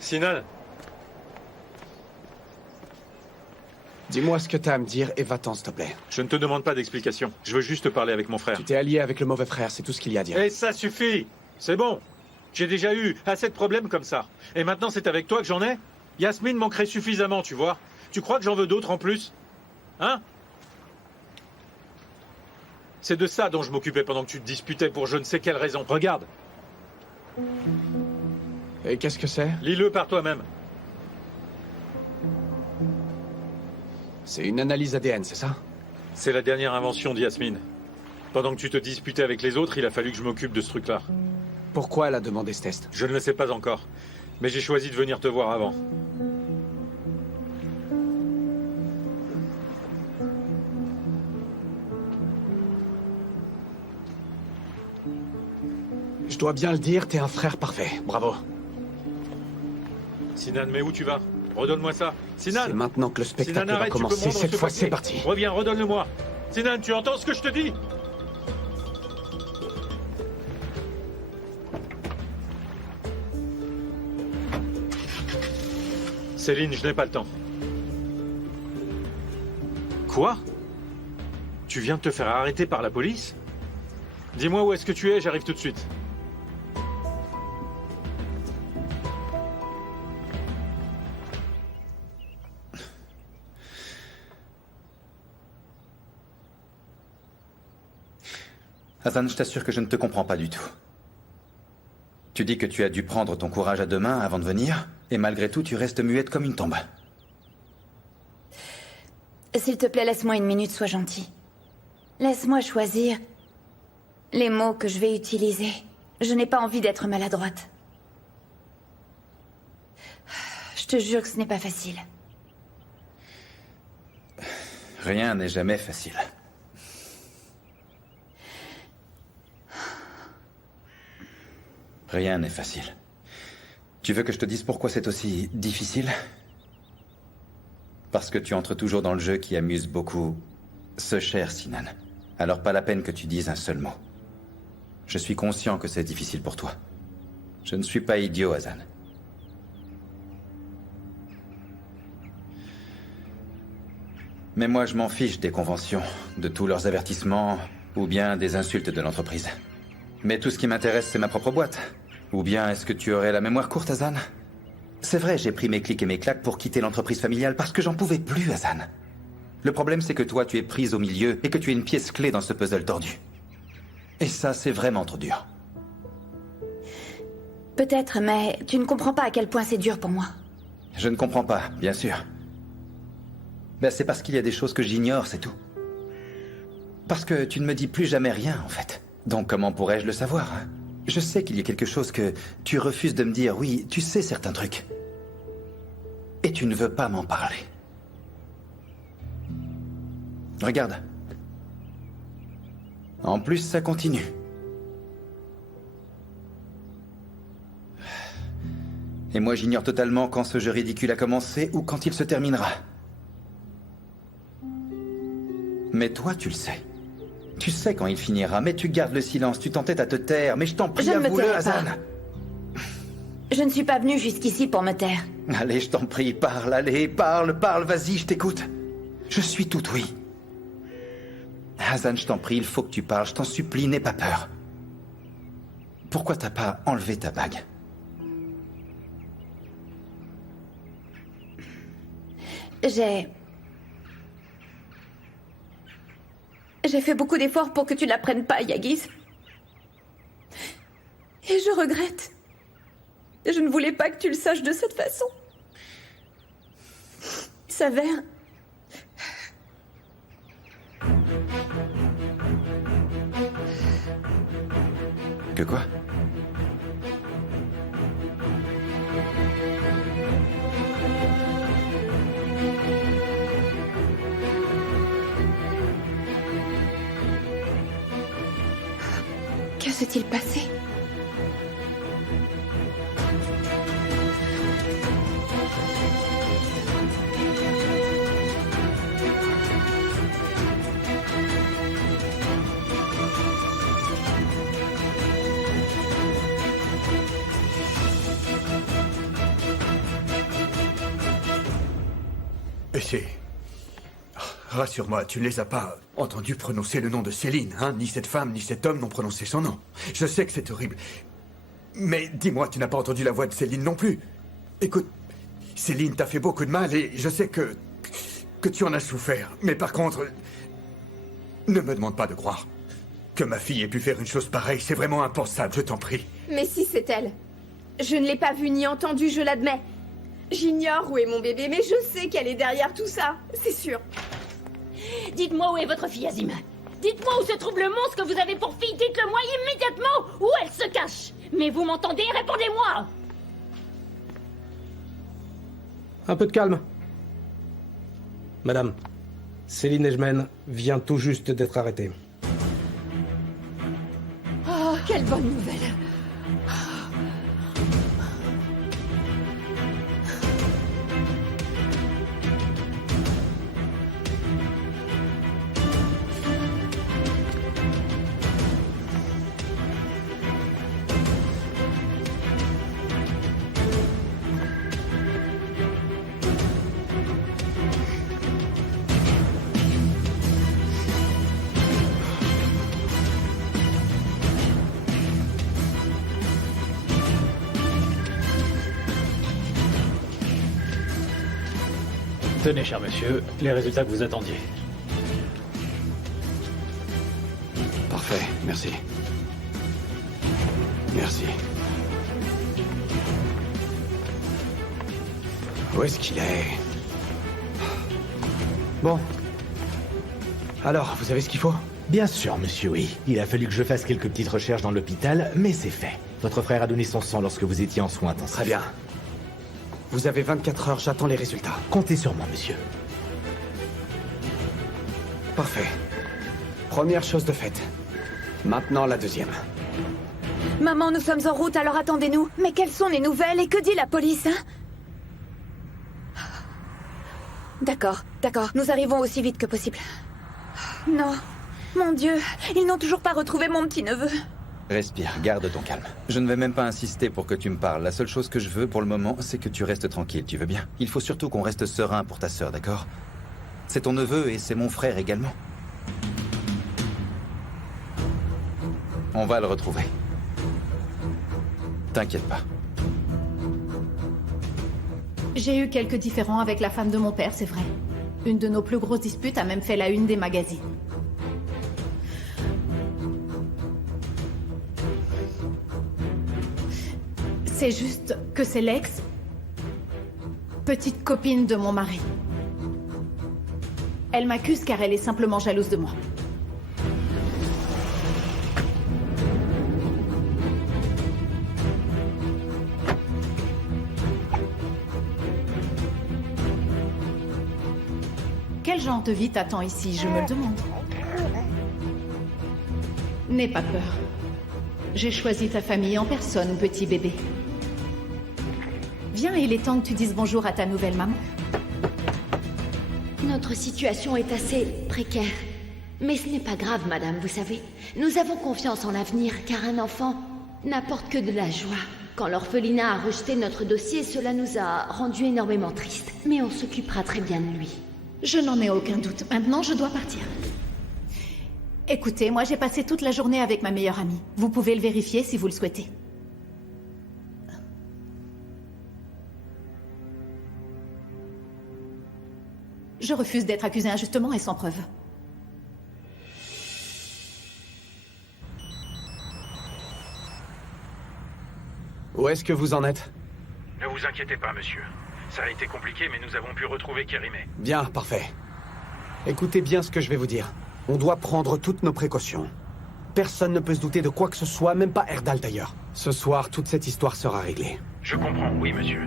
Sinan, Dis-moi ce que t'as à me dire et va-t'en, s'il te plaît. je ne te demande pas d'explication. Je veux juste parler avec mon frère. Tu t'es allié avec le mauvais frère, c'est tout ce qu'il y a à dire. Et ça suffit. C'est bon. J'ai déjà eu assez de problèmes comme ça. Et maintenant, c'est avec toi que j'en ai? Yasmine manquerait suffisamment, tu vois. Tu crois que j'en veux d'autres en plus? Hein? C'est de ça dont je m'occupais pendant que tu te disputais pour je ne sais quelle raison. Regarde, Et qu'est-ce que c'est? lis-le par toi-même. C'est une analyse ADN, c'est ça? C'est la dernière invention de Yasmine. Pendant que tu te disputais avec les autres, il a fallu que je m'occupe de ce truc-là. Pourquoi elle a demandé ce test? Je ne le sais pas encore. Mais j'ai choisi de venir te voir avant. Je dois bien le dire, t'es un frère parfait. Bravo. Sinan, mais où tu vas? Redonne-moi ça. Sinan! C'est maintenant que le Sinan, spectacle va arrête, tu peux me commencer. rendre Cette ce fois, papier. c'est parti. Reviens, redonne-le-moi. Sinan, tu entends ce que je te dis? Céline, je n'ai pas le temps. Quoi? Tu viens de te faire arrêter par la police? Dis-moi où est-ce que tu es, j'arrive tout de suite. Hassan, je t'assure que je ne te comprends pas du tout. Tu dis que tu as dû prendre ton courage à deux mains avant de venir, et malgré tout, tu restes muette comme une tombe. S'il te plaît, laisse-moi une minute, sois gentil. Laisse-moi choisir les mots que je vais utiliser. Je n'ai pas envie d'être maladroite. Je te jure que ce n'est pas facile. Rien n'est jamais facile. Rien n'est facile. Tu veux que je te dise pourquoi c'est aussi difficile? Parce que tu entres toujours dans le jeu qui amuse beaucoup ce cher Sinan. Alors pas la peine que tu dises un seul mot. Je suis conscient que c'est difficile pour toi. Je ne suis pas idiot, Hassan. Mais moi, je m'en fiche des conventions, de tous leurs avertissements, ou bien des insultes de l'entreprise. Mais tout ce qui m'intéresse, c'est ma propre boîte. Ou bien est-ce que tu aurais la mémoire courte, Hassan? C'est vrai, j'ai pris mes clics et mes claques pour quitter l'entreprise familiale parce que j'en pouvais plus, Hassan. Le problème, c'est que toi, tu es prise au milieu et que tu es une pièce clé dans ce puzzle tordu. Et ça, c'est vraiment trop dur. Peut-être, mais tu ne comprends pas à quel point c'est dur pour moi. Je ne comprends pas, bien sûr. Ben, c'est parce qu'il y a des choses que j'ignore, c'est tout. Parce que tu ne me dis plus jamais rien, en fait. Donc comment pourrais-je le savoir, hein? Je sais qu'il y a quelque chose que tu refuses de me dire. Oui, tu sais certains trucs. Et tu ne veux pas m'en parler. Regarde. En plus, ça continue. Et moi, j'ignore totalement quand ce jeu ridicule a commencé ou quand il se terminera. Mais toi, tu le sais. Tu sais quand il finira, mais tu gardes le silence, tu t'entêtes à te taire, mais je t'en prie, Je ne me avoue-le, tairai pas. Hassan. Je ne suis pas venue jusqu'ici pour me taire. Allez, je t'en prie, parle, allez, parle, vas-y, je t'écoute. Je suis tout oui. Hassan, je t'en prie, il faut que tu parles, je t'en supplie, n'aie pas peur. Pourquoi t'as pas enlevé ta bague? J'ai fait beaucoup d'efforts pour que tu ne la prennes pas, Yagiz. Et je regrette. Je ne voulais pas que tu le saches de cette façon. Il s'avère... Que quoi? Que s'est-il passé? c'est... Rassure-moi, tu ne les as pas entendus prononcer le nom de Céline, hein? Ni cette femme, ni cet homme n'ont prononcé son nom. Je sais que c'est horrible. Mais dis-moi, tu n'as pas entendu la voix de Céline non plus. Écoute, Céline t'a fait beaucoup de mal et je sais que tu en as souffert. Mais par contre, ne me demande pas de croire. Que ma fille ait pu faire une chose pareille, c'est vraiment impensable, je t'en prie. Mais si c'est elle. Je ne l'ai pas vue ni entendue, je l'admets. J'ignore où est mon bébé, mais je sais qu'elle est derrière tout ça, c'est sûr. Dites-moi où est votre fille, Azim. Dites-moi où se trouve le monstre que vous avez pour fille. Dites-le moi immédiatement où elle se cache. Mais vous m'entendez? Répondez-moi. Un peu de calme. Madame, Céline Ejmen vient tout juste d'être arrêtée. Oh, quelle bonne nouvelle. Tenez, cher monsieur, les résultats que vous attendiez. Parfait, merci. Merci. Où est-ce qu'il est? Bon. Alors, vous avez ce qu'il faut? Bien sûr, monsieur, oui. Il a fallu que je fasse quelques petites recherches dans l'hôpital, mais c'est fait. Votre frère a donné son sang lorsque vous étiez en soins intensifs. Très bien. Vous avez 24 heures, j'attends les résultats. Comptez sur moi, monsieur. Parfait. Première chose de faite. Maintenant, la deuxième. Maman, nous sommes en route, alors attendez-nous. Mais quelles sont les nouvelles et que dit la police, hein? D'accord, nous arrivons aussi vite que possible. Non, mon Dieu, ils n'ont toujours pas retrouvé mon petit-neveu. Respire, garde ton calme. Je ne vais même pas insister pour que tu me parles. La seule chose que je veux pour le moment, c'est que tu restes tranquille, tu veux bien? Il faut surtout qu'on reste serein pour ta sœur, d'accord? C'est ton neveu et c'est mon frère également. On va le retrouver. T'inquiète pas. J'ai eu quelques différends avec la femme de mon père, c'est vrai. Une de nos plus grosses disputes a même fait la une des magazines. C'est juste que c'est l'ex, petite copine de mon mari. Elle m'accuse car elle est simplement jalouse de moi. Quel genre de vie t'attend ici, je me le demande. N'aie pas peur. J'ai choisi ta famille en personne, petit bébé. Viens, il est temps que tu dises bonjour à ta nouvelle maman. Notre situation est assez précaire. Mais ce n'est pas grave, madame, vous savez. Nous avons confiance en l'avenir, car un enfant n'apporte que de la joie. Quand l'orphelinat a rejeté notre dossier, cela nous a rendus énormément tristes. Mais on s'occupera très bien de lui. Je n'en ai aucun doute. Maintenant, je dois partir. Écoutez, moi j'ai passé toute la journée avec ma meilleure amie. Vous pouvez le vérifier si vous le souhaitez. Je refuse d'être accusée injustement et sans preuve. Où est-ce que vous en êtes? Ne vous inquiétez pas, monsieur. Ça a été compliqué, mais nous avons pu retrouver Kérimé. Bien, parfait. Écoutez bien ce que je vais vous dire. On doit prendre toutes nos précautions. Personne ne peut se douter de quoi que ce soit, même pas Erdal d'ailleurs. Ce soir, toute cette histoire sera réglée. Je comprends, oui, monsieur.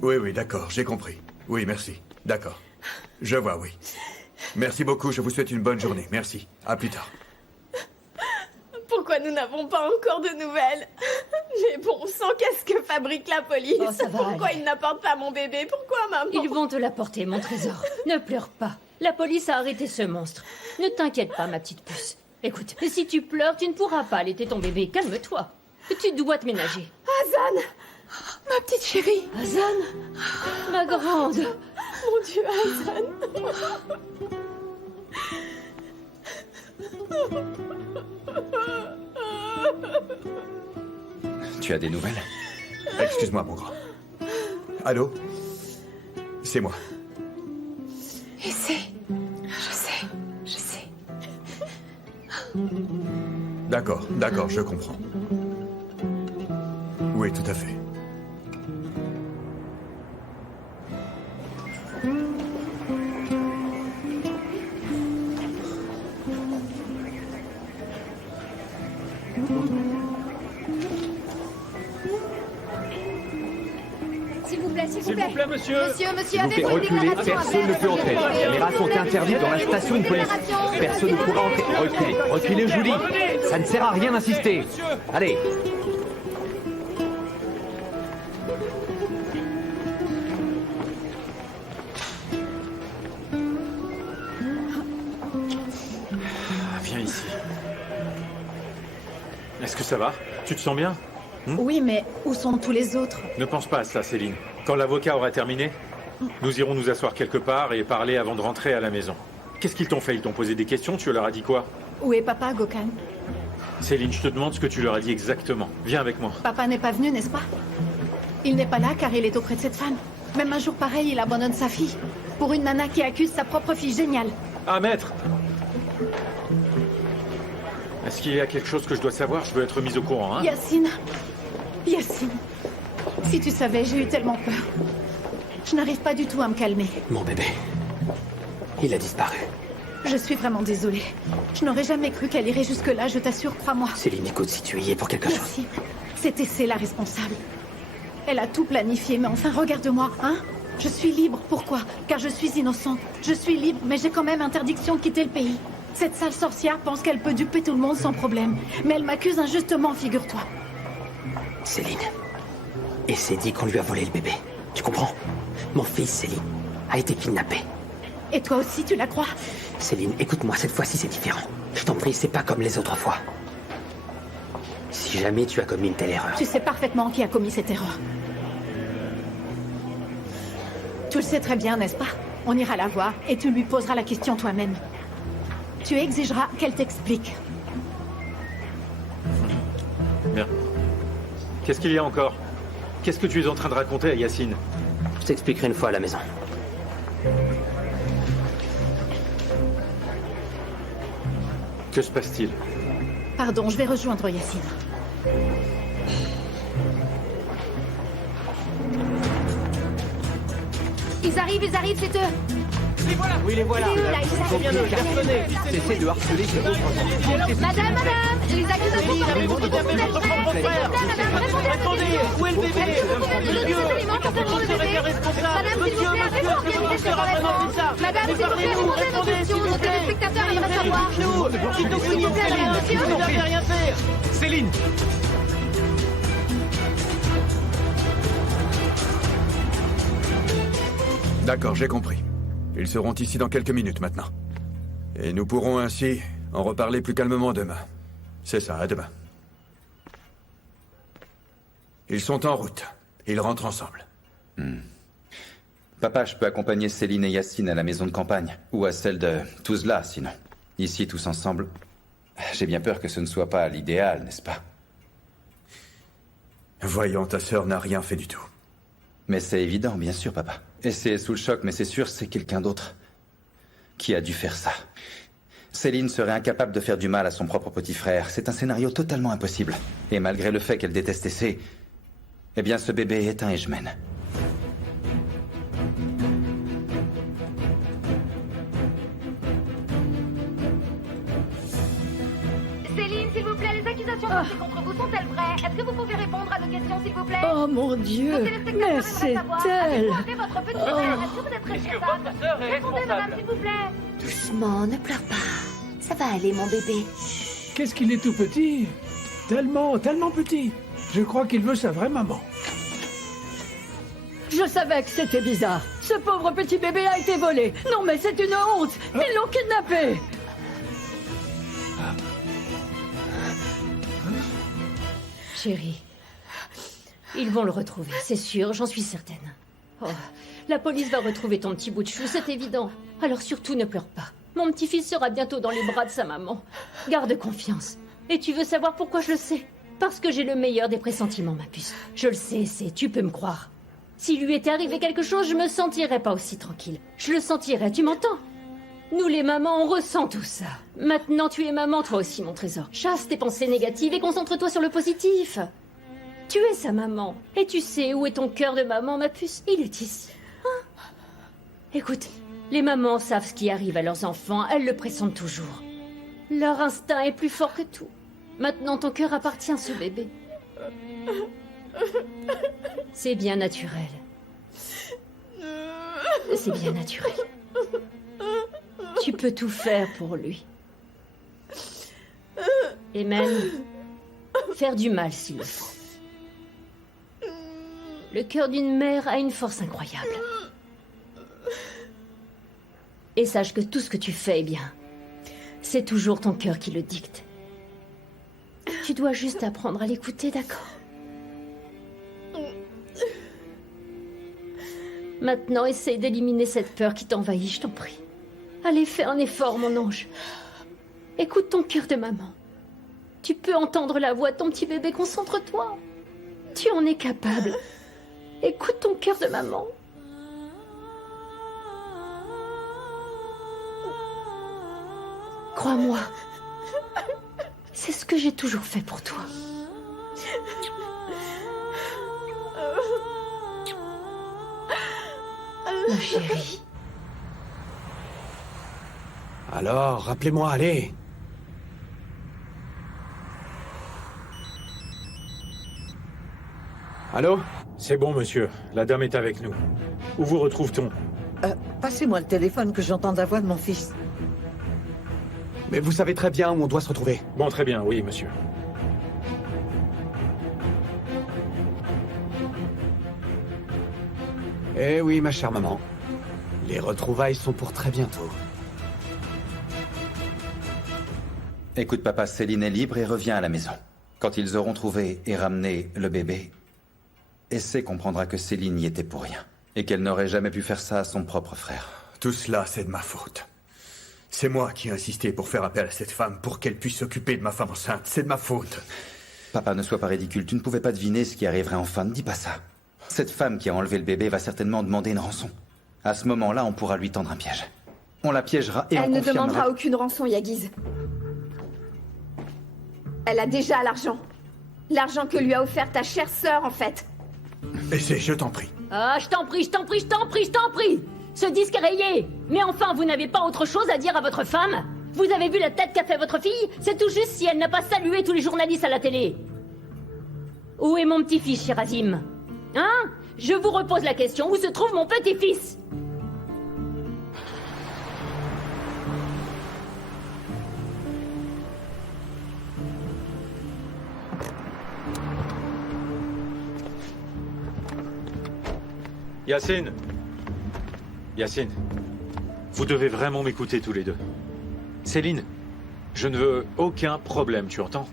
Oui, d'accord, j'ai compris. Oui, merci. D'accord. Je vois, oui. Merci beaucoup, je vous souhaite une bonne journée. Merci. À plus tard. Pourquoi nous n'avons pas encore de nouvelles? Mais bon sang, qu'est-ce que fabrique la police? Oh, ça va Pourquoi aller. ils n'apportent pas mon bébé? Pourquoi, maman? Ils vont te l'apporter, mon trésor. Ne pleure pas. La police a arrêté ce monstre. Ne t'inquiète pas, ma petite puce. Écoute, si tu pleures, tu ne pourras pas allaiter ton bébé. Calme-toi. Tu dois te ménager. Hazan! Ma petite chérie. Hazan, ma grande. Mon Dieu, Hazan. Tu as des nouvelles? Excuse-moi, mon grand. Allô? C'est moi. Et c'est... Je sais. D'accord, je comprends. Oui, tout à fait. S'il vous plaît, monsieur. Monsieur, Vous pouvez reculer, personne ne peut entrer. Les caméras sont interdites dans la station de police. Personne ne pourra entrer. Reculez, je vous dis. Ça ne sert à rien d'insister. Allez. Viens ici. Est-ce que ça va? Tu te sens bien? Oui, mais où sont tous les autres? Ne pense pas à ça, Céline. Quand l'avocat aura terminé, nous irons nous asseoir quelque part et parler avant de rentrer à la maison. Qu'est-ce qu'ils t'ont fait? Ils t'ont posé des questions? Tu leur as dit quoi? Où est papa, Gokhan? Céline, je te demande ce que tu leur as dit exactement. Viens avec moi. Papa n'est pas venu, n'est-ce pas? Il n'est pas là car il est auprès de cette femme. Même un jour pareil, il abandonne sa fille. Pour une nana qui accuse sa propre fille géniale. Ah, maître! Est-ce qu'il y a quelque chose que je dois savoir? Je veux être mise au courant, hein? Yacine. Si tu savais, j'ai eu tellement peur. Je n'arrive pas du tout à me calmer. Mon bébé. Il a disparu. Je suis vraiment désolée. Je n'aurais jamais cru qu'elle irait jusque-là, je t'assure, crois-moi. Céline, écoute, si tu y es pour quelque chose. Yacine, c'était c'est la responsable. Elle a tout planifié, mais enfin, regarde-moi, hein? Je suis libre. Pourquoi? Car je suis innocente. Je suis libre, mais j'ai quand même interdiction de quitter le pays. Cette sale sorcière pense qu'elle peut duper tout le monde sans problème. Mais elle m'accuse injustement, figure-toi. Céline. Et c'est dit qu'on lui a volé le bébé. Tu comprends? Mon fils, Céline, a été kidnappé. Et toi aussi, tu la crois? Céline, écoute-moi, cette fois-ci c'est différent. Je t'en prie, c'est pas comme les autres fois. Si jamais tu as commis une telle erreur... Tu sais parfaitement qui a commis cette erreur. Tu le sais très bien, n'est-ce pas? On ira la voir et tu lui poseras la question toi-même. Tu exigeras qu'elle t'explique. Bien. Qu'est-ce qu'il y a encore? Qu'est-ce que tu es en train de raconter à Yacine? Je t'expliquerai une fois à la maison. Que se passe-t-il? Pardon, je vais rejoindre Yacine. Ils arrivent, c'est eux. Oui, les voilà. Il est où, là? Ils Faut bien arrivent. le cartonner. J'essaie de harceler ce pauvre. Madame, les accusations sont faites contre vous, êtes prêts? S'il vous plaît, madame, répondez. Où est le bébé? Est-ce que vous pouvez me donner des éléments concernant le bébé? Madame, s'il vous plaît, avez-vous organisé cette enlèvement? Madame, s'il vous plaît, répondez à nos questions. Nos téléspectateurs aimeraient savoir. S'il vous plaît, vous n'avez rien fait. Céline! D'accord, j'ai compris. Ils seront ici dans quelques minutes maintenant. Et nous pourrons ainsi en reparler plus calmement demain. C'est ça, à demain. Ils sont en route. Ils rentrent ensemble. Papa, je peux accompagner Céline et Yacine à la maison de campagne. Ou à celle de Tuzla, sinon. Ici, tous ensemble. J'ai bien peur que ce ne soit pas l'idéal, n'est-ce pas? Voyons, ta sœur n'a rien fait du tout. Mais c'est évident, bien sûr, papa. Et c'est sous le choc, mais c'est sûr, c'est quelqu'un d'autre qui a dû faire ça. Céline serait incapable de faire du mal à son propre petit frère. C'est un scénario totalement impossible. Et malgré le fait qu'elle déteste Essay, eh bien, ce bébé est un Ejmen. Céline, s'il vous plaît, les accusations portées contre vous sont-elles vraies? Est-ce que vous pouvez répondre à nos questions, s'il vous plaît? Oh mon Dieu, mais c'est elle. Avez-vous appelé votre petit frère? Est-ce que vous êtes responsable? Répondez, madame, s'il vous plaît. Doucement, ne pleure pas. Ça va aller, mon bébé. Qu'est-ce qu'il est tout petit? Tellement petit. Je crois qu'il veut sa vraie maman. Je savais que c'était bizarre. Ce pauvre petit bébé a été volé. Non mais c'est une honte. Ils l'ont kidnappé. Chérie, Ils vont le retrouver, c'est sûr, j'en suis certaine. Oh, la police va retrouver ton petit bout de chou, c'est évident. Alors surtout ne pleure pas. Mon petit-fils sera bientôt dans les bras de sa maman. Garde confiance. Et tu veux savoir pourquoi je le sais? Parce que j'ai le meilleur des pressentiments, ma puce. Je le sais, tu peux me croire. S'il lui était arrivé quelque chose, je me sentirais pas aussi tranquille. Je le sentirais, tu m'entends? Nous les mamans, on ressent tout ça. Maintenant, tu es maman, toi aussi, mon trésor. Chasse tes pensées négatives et concentre-toi sur le positif. Tu es sa maman. Et tu sais où est ton cœur de maman, ma puce? Il est ici. Hein? Écoute, les mamans savent ce qui arrive à leurs enfants. Elles le pressentent toujours. Leur instinct est plus fort que tout. Maintenant, ton cœur appartient à ce bébé. C'est bien naturel. C'est bien naturel. Tu peux tout faire pour lui. Et même faire du mal s'il le faut. Le cœur d'une mère a une force incroyable. Et sache que tout ce que tu fais, eh bien, c'est toujours ton cœur qui le dicte. Tu dois juste apprendre à l'écouter, d'accord? Maintenant, essaye d'éliminer cette peur qui t'envahit, je t'en prie. Allez, fais un effort, mon ange. Écoute ton cœur de maman. Tu peux entendre la voix de ton petit bébé, concentre-toi. Tu en es capable. Écoute ton cœur de maman. Crois-moi. C'est ce que j'ai toujours fait pour toi. Ma chérie. Alors, rappelez-moi, allez. Allô? C'est bon, monsieur. La dame est avec nous. Où vous retrouve-t-on? Passez-moi le téléphone que j'entends la voix de mon fils. Mais vous savez très bien où on doit se retrouver. Bon, très bien, oui, monsieur. Eh oui, ma chère maman. Les retrouvailles sont pour très bientôt. Écoute, papa, Céline est libre et revient à la maison. Quand ils auront trouvé et ramené le bébé, Essay comprendra que Céline n'y était pour rien. Et qu'elle n'aurait jamais pu faire ça à son propre frère. Tout cela, c'est de ma faute. C'est moi qui ai insisté pour faire appel à cette femme, pour qu'elle puisse s'occuper de ma femme enceinte. C'est de ma faute. Papa, ne sois pas ridicule. Tu ne pouvais pas deviner ce qui arriverait enfin. Ne dis pas ça. Cette femme qui a enlevé le bébé va certainement demander une rançon. À ce moment-là, on pourra lui tendre un piège. On la piégera et Elle on ne confirmera... demandera aucune rançon, Yagiz. Elle a déjà l'argent. L'argent que lui a offert ta chère sœur, en fait. Essay, je t'en prie. Ah, je t'en prie, je t'en prie, je t'en prie, je t'en prie. Ce disque est rayé. Mais enfin, vous n'avez pas autre chose à dire à votre femme? Vous avez vu la tête qu'a fait votre fille? C'est tout juste si elle n'a pas salué tous les journalistes à la télé. Où est mon petit-fils, cher Azim? Hein? Je vous repose la question, où se trouve mon petit-fils? Yacine! Yacine, vous devez vraiment m'écouter tous les deux. Céline, je ne veux aucun problème, tu entends?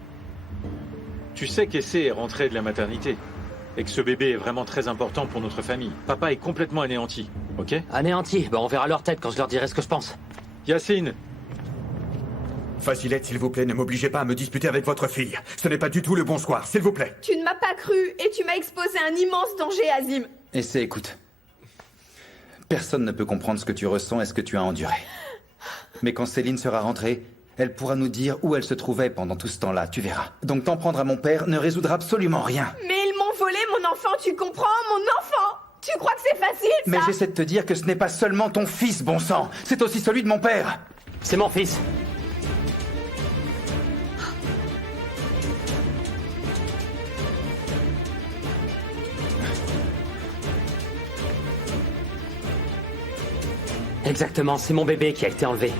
Tu sais qu'Essay est rentré de la maternité. Et que ce bébé est vraiment très important pour notre famille. Papa est complètement anéanti, ok? Anéanti? On verra leur tête quand je leur dirai ce que je pense. Yacine! Facilette, s'il vous plaît, ne m'obligez pas à me disputer avec votre fille. Ce n'est pas du tout le bonsoir, s'il vous plaît. Tu ne m'as pas cru et tu m'as exposé à un immense danger, Azim. Essay, écoute. Personne ne peut comprendre ce que tu ressens et ce que tu as enduré. Mais quand Céline sera rentrée, elle pourra nous dire où elle se trouvait pendant tout ce temps-là, tu verras. Donc t'en prendre à mon père ne résoudra absolument rien. Mais ils m'ont volé mon enfant, tu comprends? Mon enfant! Tu crois que c'est facile, ça? Mais j'essaie de te dire que ce n'est pas seulement ton fils, bon sang. C'est aussi celui de mon père. C'est mon fils. Exactement, c'est mon bébé qui a été enlevé.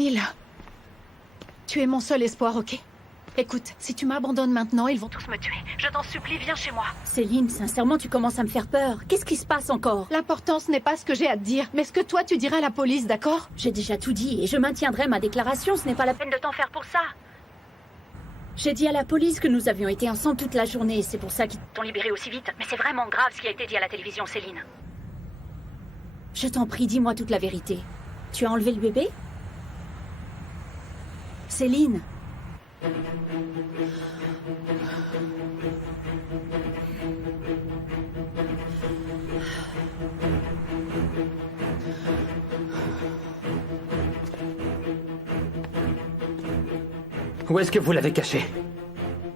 Neil, tu es mon seul espoir, ok? Écoute, si tu m'abandonnes maintenant, ils vont tous me tuer. Je t'en supplie, viens chez moi. Céline, sincèrement, tu commences à me faire peur. Qu'est-ce qui se passe encore? L'important, ce n'est pas ce que j'ai à te dire, mais ce que toi, tu diras à la police, d'accord? J'ai déjà tout dit et je maintiendrai ma déclaration. Ce n'est pas la peine de t'en faire pour ça. J'ai dit à la police que nous avions été ensemble toute la journée. C'est pour ça qu'ils t'ont libéré aussi vite. Mais c'est vraiment grave ce qui a été dit à la télévision, Céline. Je t'en prie, dis-moi toute la vérité. Tu as enlevé le bébé? Céline. Où est-ce que vous l'avez caché?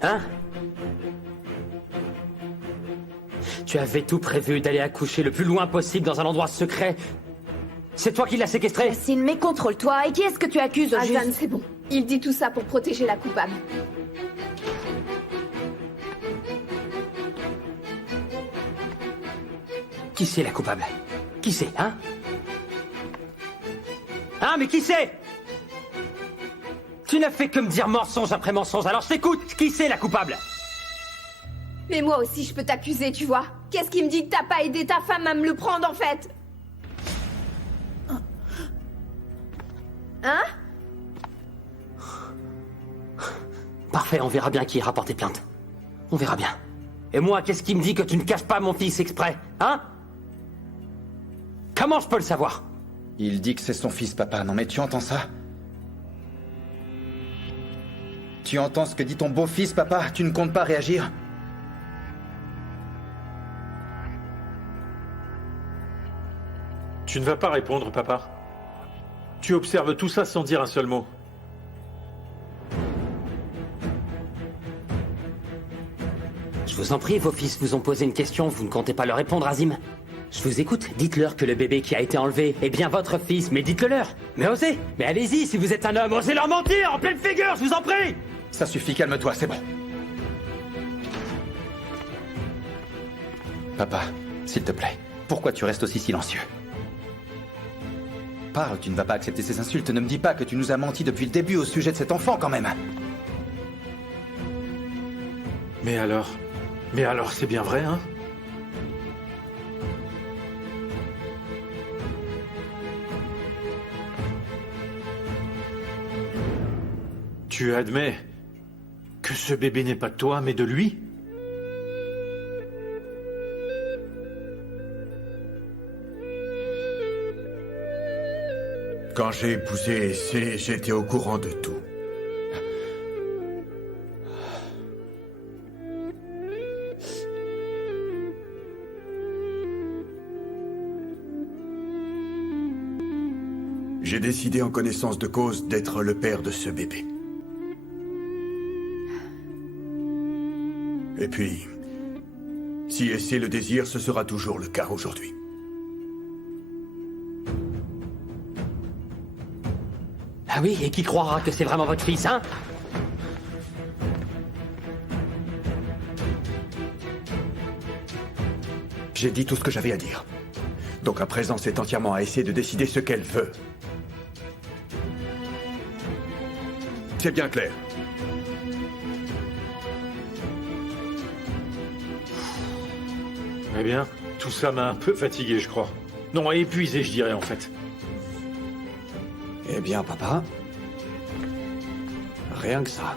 Hein? Tu avais tout prévu d'aller accoucher le plus loin possible dans un endroit secret. C'est toi qui l'as séquestré? Yacine, mais contrôle-toi. Et qui est-ce que tu accuses au juste? Azan, c'est bon. Il dit tout ça pour protéger la coupable. Qui c'est la coupable? Qui c'est, hein? Hein, mais qui c'est? Tu n'as fait que me dire mensonge après mensonge, alors je t'écoute. Qui c'est la coupable? Mais moi aussi, je peux t'accuser, tu vois. Qu'est-ce qui me dit que t'as pas aidé ta femme à me le prendre, en fait? Hein? Parfait, on verra bien qui ira porter plainte. On verra bien. Et moi, qu'est-ce qui me dit que tu ne caches pas mon fils exprès, hein? Comment je peux le savoir? Il dit que c'est son fils, papa. Non mais tu entends ça? Tu entends ce que dit ton beau-fils, papa? Tu ne comptes pas réagir? Tu ne vas pas répondre, papa. Tu observes tout ça sans dire un seul mot. Je vous en prie, vos fils vous ont posé une question, vous ne comptez pas leur répondre, Azim. Je vous écoute, dites-leur que le bébé qui a été enlevé est bien votre fils, mais dites-le-leur. Mais osez, mais allez-y, si vous êtes un homme, osez leur mentir, en pleine figure, je vous en prie. Ça suffit, calme-toi, c'est bon. Papa, s'il te plaît, pourquoi tu restes aussi silencieux? Parle, tu ne vas pas accepter ces insultes. Ne me dis pas que tu nous as menti depuis le début au sujet de cet enfant, quand même. Mais alors c'est bien vrai, hein? Tu admets que ce bébé n'est pas de toi, mais de lui? Quand j'ai épousé Essay, j'étais au courant de tout. J'ai décidé en connaissance de cause d'être le père de ce bébé. Et puis, si Essay le désire, ce sera toujours le cas aujourd'hui. Ah oui, et qui croira que c'est vraiment votre fils, hein? J'ai dit tout ce que j'avais à dire. Donc à présent, c'est entièrement à Essay de décider ce qu'elle veut. C'est bien clair. Eh bien, tout ça m'a un peu fatigué, je crois. Non, épuisé, je dirais, en fait. Eh bien, papa. Rien que ça.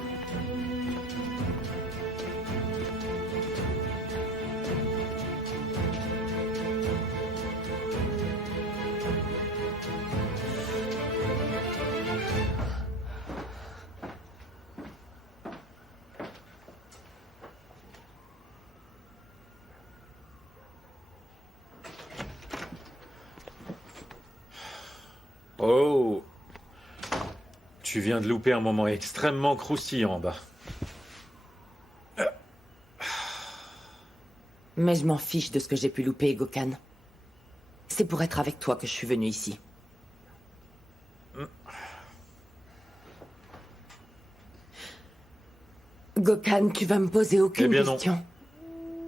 Oh! Tu viens de louper un moment extrêmement croustillant en bas. Mais je m'en fiche de ce que j'ai pu louper, Gokhan. C'est pour être avec toi que je suis venue ici. Gokhan, tu vas me poser aucune question. Non.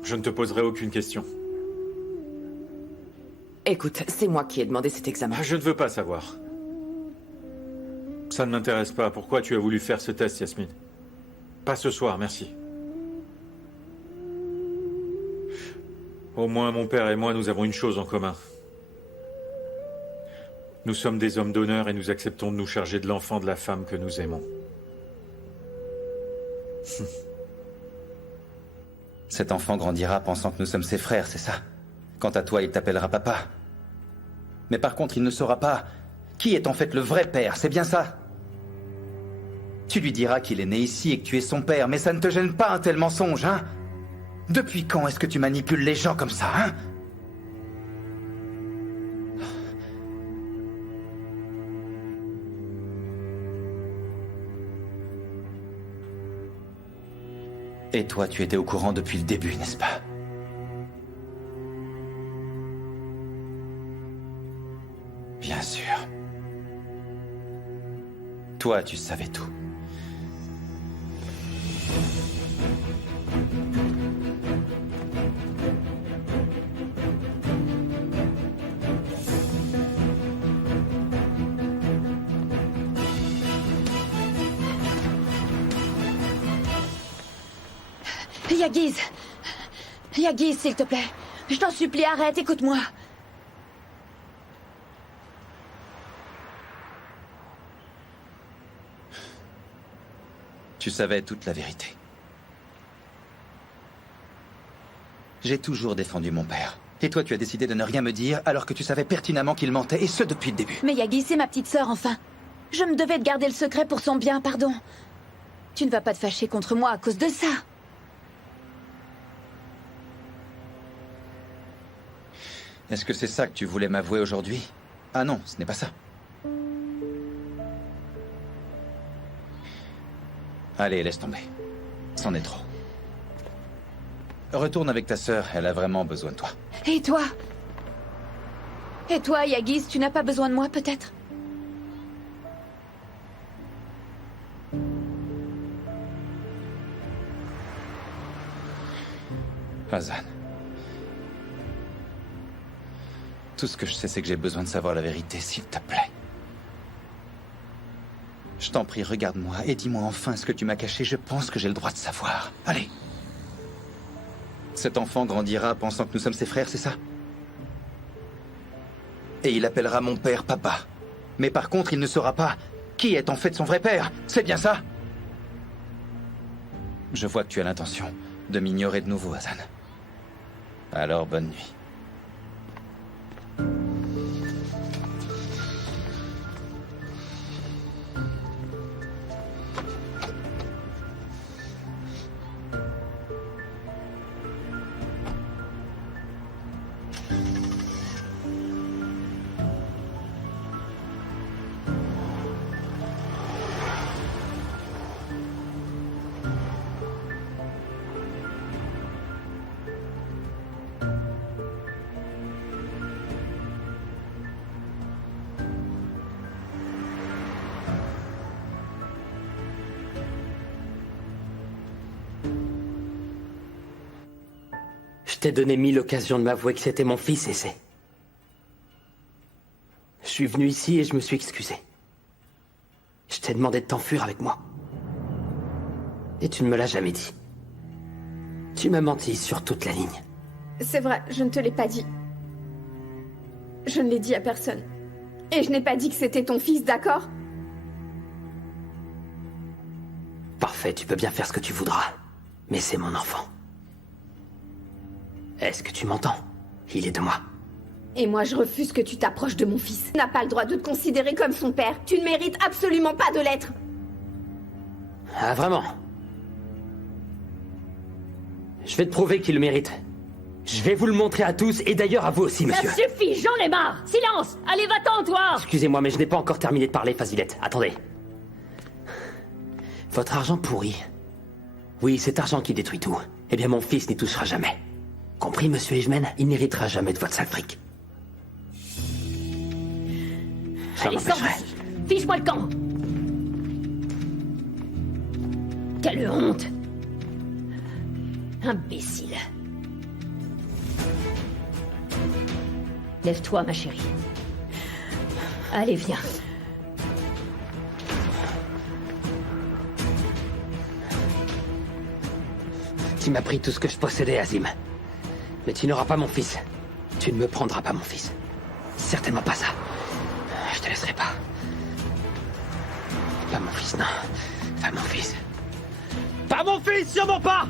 Je ne te poserai aucune question. Écoute, c'est moi qui ai demandé cet examen. Je ne veux pas savoir. Ça ne m'intéresse pas. Pourquoi tu as voulu faire ce test, Yasmine? Pas ce soir, merci. Au moins, mon père et moi, nous avons une chose en commun. Nous sommes des hommes d'honneur et nous acceptons de nous charger de l'enfant de la femme que nous aimons. Cet enfant grandira pensant que nous sommes ses frères, c'est ça? Quant à toi, il t'appellera papa. Mais par contre, il ne saura pas qui est en fait le vrai père, c'est bien ça? Tu lui diras qu'il est né ici et que tu es son père, mais ça ne te gêne pas un tel mensonge, hein? Depuis quand est-ce que tu manipules les gens comme ça, hein? Et toi, tu étais au courant depuis le début, n'est-ce pas? Bien sûr. Toi, tu savais tout. Yagiz! Yagiz, s'il te plaît. Je t'en supplie, arrête, écoute-moi. Tu savais toute la vérité. J'ai toujours défendu mon père. Et toi, tu as décidé de ne rien me dire alors que tu savais pertinemment qu'il mentait, et ce depuis le début. Mais Yagiz, c'est ma petite sœur, enfin. Je me devais de garder le secret pour son bien, pardon. Tu ne vas pas te fâcher contre moi à cause de ça. Est-ce que c'est ça que tu voulais m'avouer aujourd'hui? Ah non, ce n'est pas ça. Allez, laisse tomber. C'en est trop. Retourne avec ta sœur, elle a vraiment besoin de toi. Et toi? Et toi, Yagiz, tu n'as pas besoin de moi, peut-être? Hazan. Tout ce que je sais, c'est que j'ai besoin de savoir la vérité, s'il te plaît. Je t'en prie, regarde-moi et dis-moi enfin ce que tu m'as caché. Je pense que j'ai le droit de savoir. Allez. Cet enfant grandira pensant que nous sommes ses frères, c'est ça? Et il appellera mon père papa. Mais par contre, il ne saura pas qui est en fait son vrai père. C'est bien ça? Je vois que tu as l'intention de m'ignorer de nouveau, Hazan. Alors, bonne nuit. Je t'ai donné 1000 occasions de m'avouer que c'était mon fils et c'est... Je suis venu ici et je me suis excusé. Je t'ai demandé de t'enfuir avec moi. Et tu ne me l'as jamais dit. Tu m'as menti sur toute la ligne. C'est vrai, je ne te l'ai pas dit. Je ne l'ai dit à personne. Et je n'ai pas dit que c'était ton fils, d'accord? Parfait, tu peux bien faire ce que tu voudras. Mais c'est mon enfant. Est-ce que tu m'entends? Il est de moi. Et moi, je refuse que tu t'approches de mon fils. Tu n'as pas le droit de te considérer comme son père. Tu ne mérites absolument pas de l'être. Ah, vraiment? Je vais te prouver qu'il le mérite. Je vais vous le montrer à tous, et d'ailleurs à vous aussi, monsieur. Ça suffit, j'en ai marre! Silence! Allez, va-t'en, toi! Excusez-moi, mais je n'ai pas encore terminé de parler, Fazilette. Attendez. Votre argent pourri. Oui, cet argent qui détruit tout. Eh bien, mon fils n'y touchera jamais. Compris, monsieur Ijmen? Il n'héritera jamais de votre sale fric. Allez, sors d'ici. Fiche-moi le camp. Quelle honte! Imbécile. Lève-toi, ma chérie. Allez, viens. Tu m'as pris tout ce que je possédais, Azim. Mais tu n'auras pas mon fils. Tu ne me prendras pas mon fils. Certainement pas ça. Je te laisserai pas. Pas mon fils, non. Pas mon fils. Pas mon fils, sûrement pas!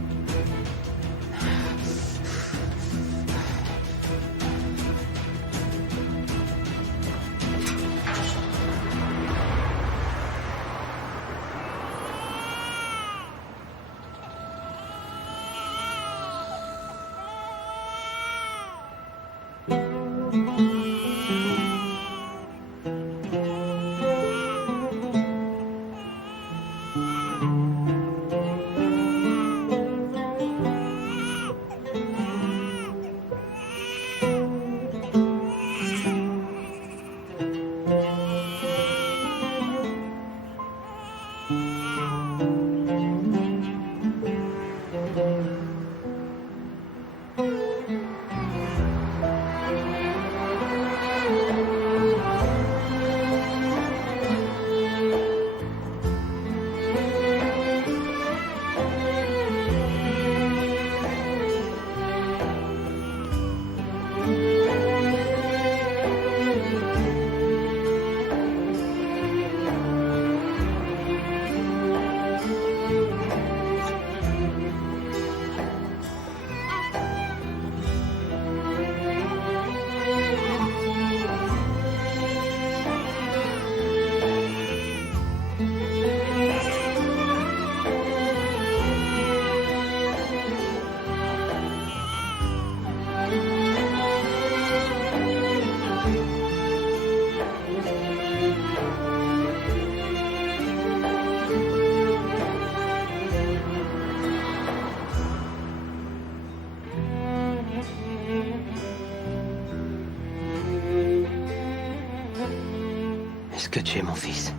Est-ce que tu es mon fils?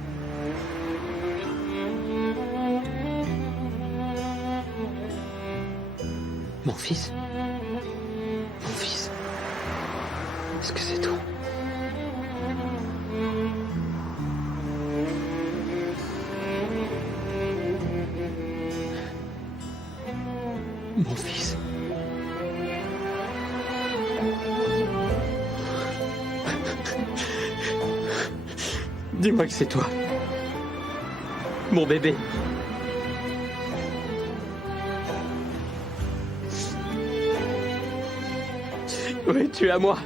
Mon fils? Mon fils? Est-ce que c'est tout? Mon fils? Dis-moi que c'est toi. Mon bébé. Oui, tu es à moi.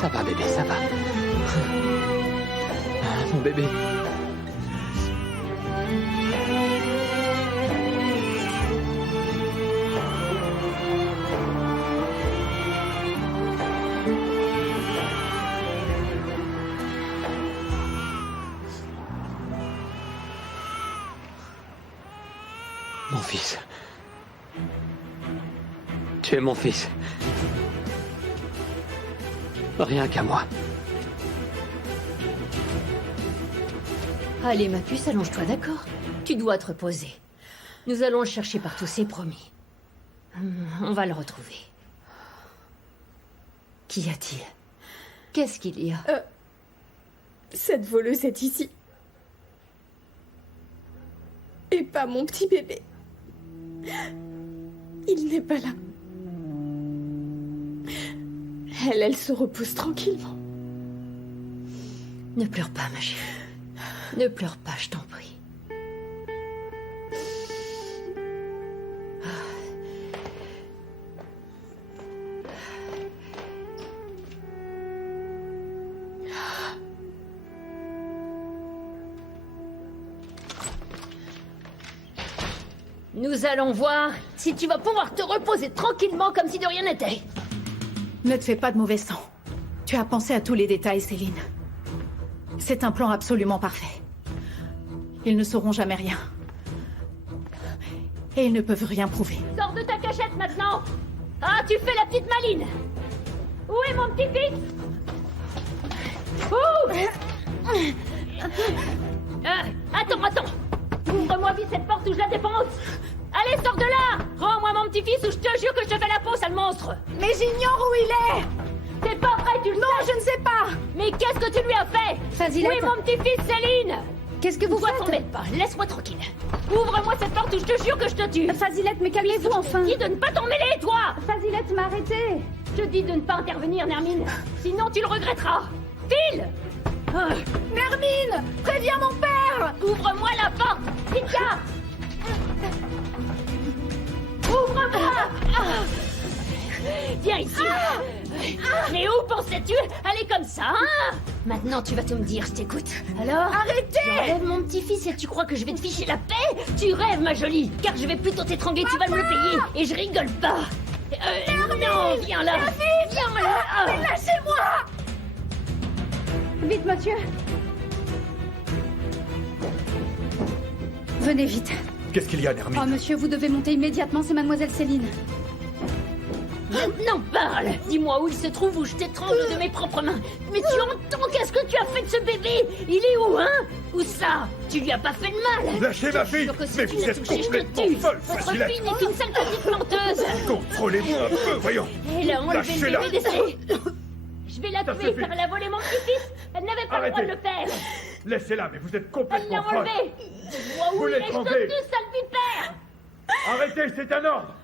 Ça va, bébé, ça va. Mon bébé. Mon fils. Tu es mon fils. Rien qu'à moi. Allez, ma puce, allonge-toi, d'accord? Tu dois te reposer. Nous allons le chercher partout, c'est promis. On va le retrouver. Qu'y a-t-il? Qu'est-ce qu'il y a? Cette voleuse est ici. Et pas mon petit bébé. Il n'est pas là. Elle se repose tranquillement. Ne pleure pas, ma chérie. Ne pleure pas, je t'en prie. Nous allons voir si tu vas pouvoir te reposer tranquillement comme si de rien n'était. Ne te fais pas de mauvais sang. Tu as pensé à tous les détails, Céline. C'est un plan absolument parfait. Ils ne sauront jamais rien. Et ils ne peuvent rien prouver. Sors de ta cachette maintenant! Ah, tu fais la petite maline! Où est mon petit-fils? Où? Attends! vite cette porte ou je la défonce. Allez, sors de là. Rends-moi mon petit-fils ou je te jure que je te fais la peau, sale monstre. Mais j'ignore où il est. T'es pas prêt, tu le sais. Non, je ne sais pas. Mais qu'est-ce que tu lui as fait? Fazilette. Où est mon petit-fils, Céline? Qu'est-ce que vous Toi, faites? t'embête pas, laisse-moi tranquille. Ouvre-moi cette porte ou je te jure que je te tue. Fazilette, mais calmez-vous enfin. Je te dis de ne pas t'en mêler, toi. Fazilette, m'arrêtez. Je te dis de ne pas intervenir, Nermine. Sinon, tu le regretteras. File. Nermine, préviens mon père. Ouvre-moi la porte. Vite-là. Ouvre-moi. Viens ici. Mais où pensais-tu aller comme ça, hein? Maintenant, tu vas tout me dire, je t'écoute. Alors? Arrêtez! J'enlève mon petit-fils et tu crois que je vais te ficher la paix? Tu rêves, ma jolie, car je vais plutôt t'étrangler, tu vas me le payer. Et je rigole pas. Non, viens là. Viens là. Mais lâchez-moi! Vite, monsieur. Venez vite. Qu'est-ce qu'il y a, Nermine? Oh, monsieur, vous devez monter immédiatement, c'est mademoiselle Céline. Maintenant, parle. Dis-moi où il se trouve ou je t'étrangle de mes propres mains. Mais tu entends qu'est-ce que tu as fait de ce bébé? Il est où, hein? Où ça? Tu lui as pas fait de mal? Lâchez ma fille! Mais vous êtes complètement folle, Votre Fazilette! fille n'est qu'une sale petite menteuse. Contrôlez-moi un peu, voyons! Elle a enlevé le Lâchez-la. bébé d'essai. Je vais la tuer car elle a volé mon petit-fils. Elle n'avait pas le droit de le faire. Laissez-la, mais vous êtes Elle complètement l'a folle! enlevé. Vois où Vous il est, je l'étranglez. te tue, sale pipère. Arrêtez, c'est un ordre!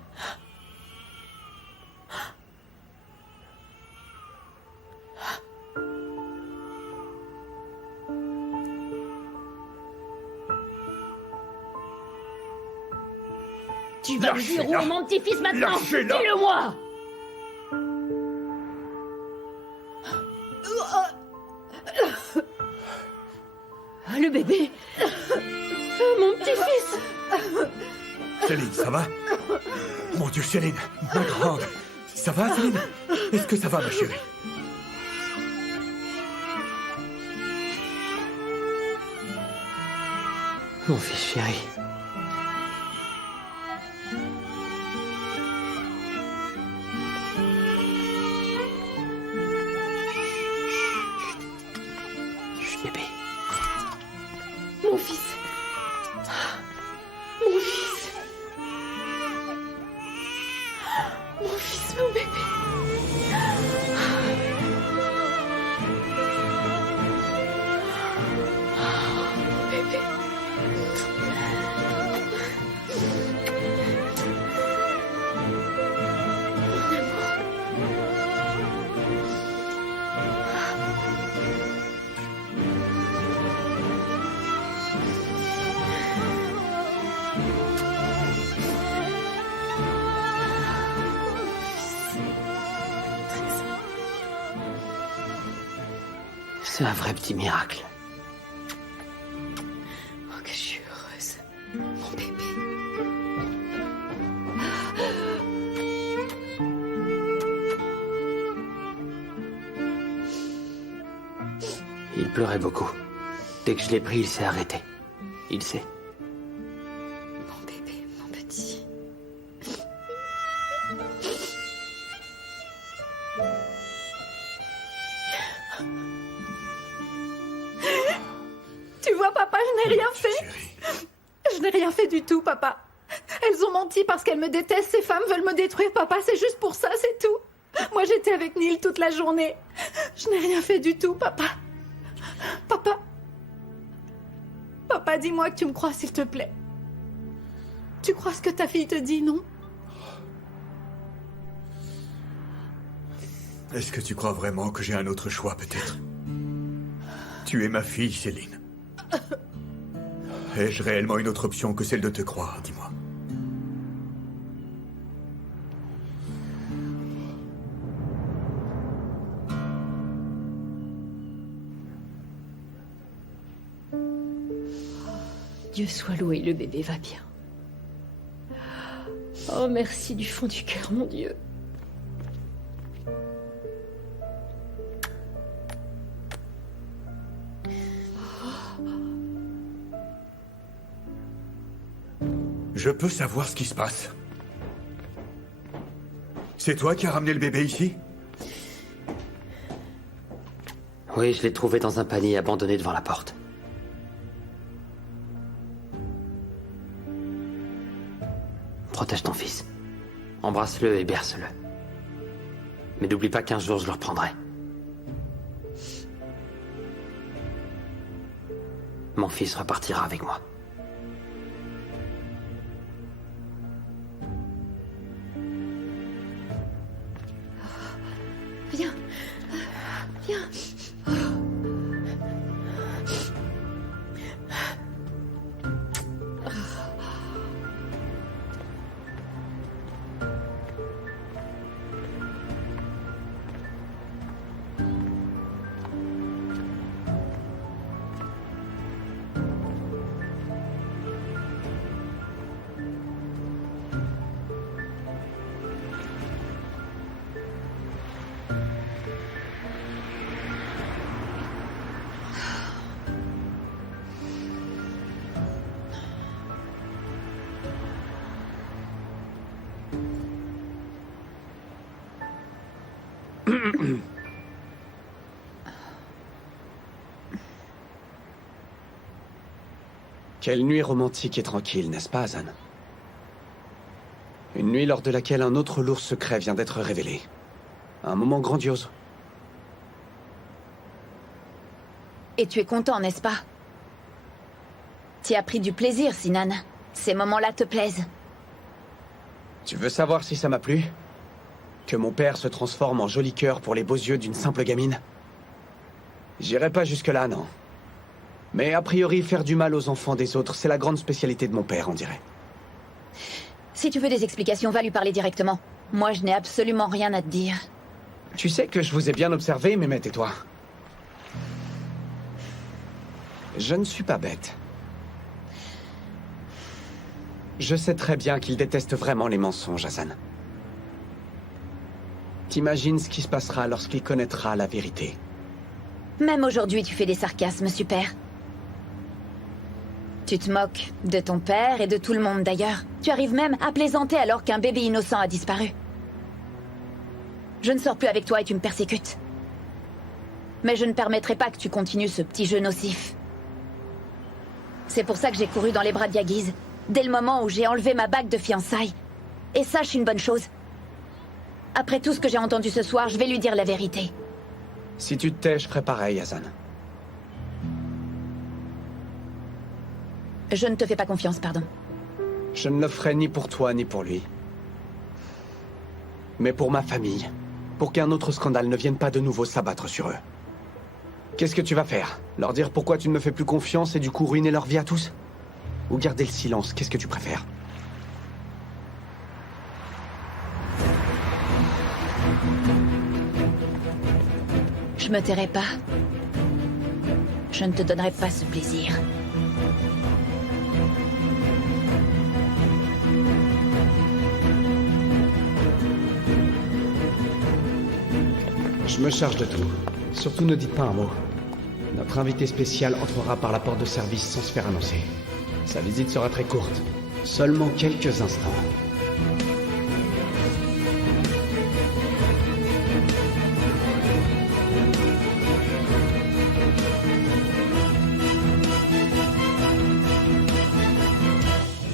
Tu vas me dire où Lâchez-la. est mon petit-fils maintenant? Lâchez-la. Dis-le-moi. Le bébé. Mon petit-fils. Céline, ça va? Mon Dieu, Céline, ma grande! Ça va, Céline? Est-ce que ça va, ma chérie? Mon fils chéri. Chut, bébé. Mon fils. Mon fils. Mon fils, mon bébé. Mon bébé. C'est un vrai petit miracle. Oh, que je suis heureuse. Mon bébé. Il pleurait beaucoup. Dès que je l'ai pris, il s'est arrêté. Il sait. Mon bébé, mon petit. Tu vois, papa, je n'ai rien fait. Je n'ai rien fait du tout, papa. Elles ont menti parce qu'elles me détestent. Ces femmes veulent me détruire, papa. C'est juste pour ça, c'est tout. Moi, j'étais avec Neil toute la journée. Je n'ai rien fait du tout, papa. Papa. Papa, dis-moi que tu me crois, s'il te plaît. Tu crois ce que ta fille te dit, non? Est-ce que tu crois vraiment que j'ai un autre choix, peut-être? Tu es ma fille, Céline. Ai-je réellement une autre option que celle de te croire, dis-moi? Dieu soit loué, le bébé va bien. Oh, merci du fond du cœur, mon Dieu. Je peux savoir ce qui se passe? C'est toi qui as ramené le bébé ici? Oui, je l'ai trouvé dans un panier abandonné devant la porte. Protège ton fils. Embrasse-le et berce-le. Mais n'oublie pas qu'un jour je le reprendrai. Mon fils repartira avec moi. Viens. Viens. Quelle nuit romantique et tranquille, n'est-ce pas, Hazan? Une nuit lors de laquelle un autre lourd secret vient d'être révélé. Un moment grandiose. Et tu es content, n'est-ce pas? Tu as pris du plaisir, Sinan. Ces moments-là te plaisent. Tu veux savoir si ça m'a plu? Que mon père se transforme en joli cœur pour les beaux yeux d'une simple gamine? J'irai pas jusque-là, non. Mais a priori, faire du mal aux enfants des autres, c'est la grande spécialité de mon père, on dirait. Si tu veux des explications, va lui parler directement. Moi, je n'ai absolument rien à te dire. Tu sais que je vous ai bien observé, Mehmet et toi. Je ne suis pas bête. Je sais très bien qu'il déteste vraiment les mensonges, Hazan. T'imagines ce qui se passera lorsqu'il connaîtra la vérité. Même aujourd'hui, tu fais des sarcasmes, super. Tu te moques de ton père et de tout le monde d'ailleurs. Tu arrives même à plaisanter alors qu'un bébé innocent a disparu. Je ne sors plus avec toi et tu me persécutes. Mais je ne permettrai pas que tu continues ce petit jeu nocif. C'est pour ça que j'ai couru dans les bras de Yagiz, dès le moment où j'ai enlevé ma bague de fiançailles. Et sache une bonne chose. Après tout ce que j'ai entendu ce soir, je vais lui dire la vérité. Si tu te tais, je ferai pareil, Hazan. Je ne te fais pas confiance, pardon. Je ne le ferai ni pour toi, ni pour lui. Mais pour ma famille. Pour qu'un autre scandale ne vienne pas de nouveau s'abattre sur eux. Qu'est-ce que tu vas faire? Leur dire pourquoi tu ne me fais plus confiance et du coup ruiner leur vie à tous? Ou garder le silence? Qu'est-ce que tu préfères? Je me tairai pas. Je ne te donnerai pas ce plaisir. Je me charge de tout. Surtout ne dites pas un mot. Notre invité spécial entrera par la porte de service sans se faire annoncer. Sa visite sera très courte. Seulement quelques instants.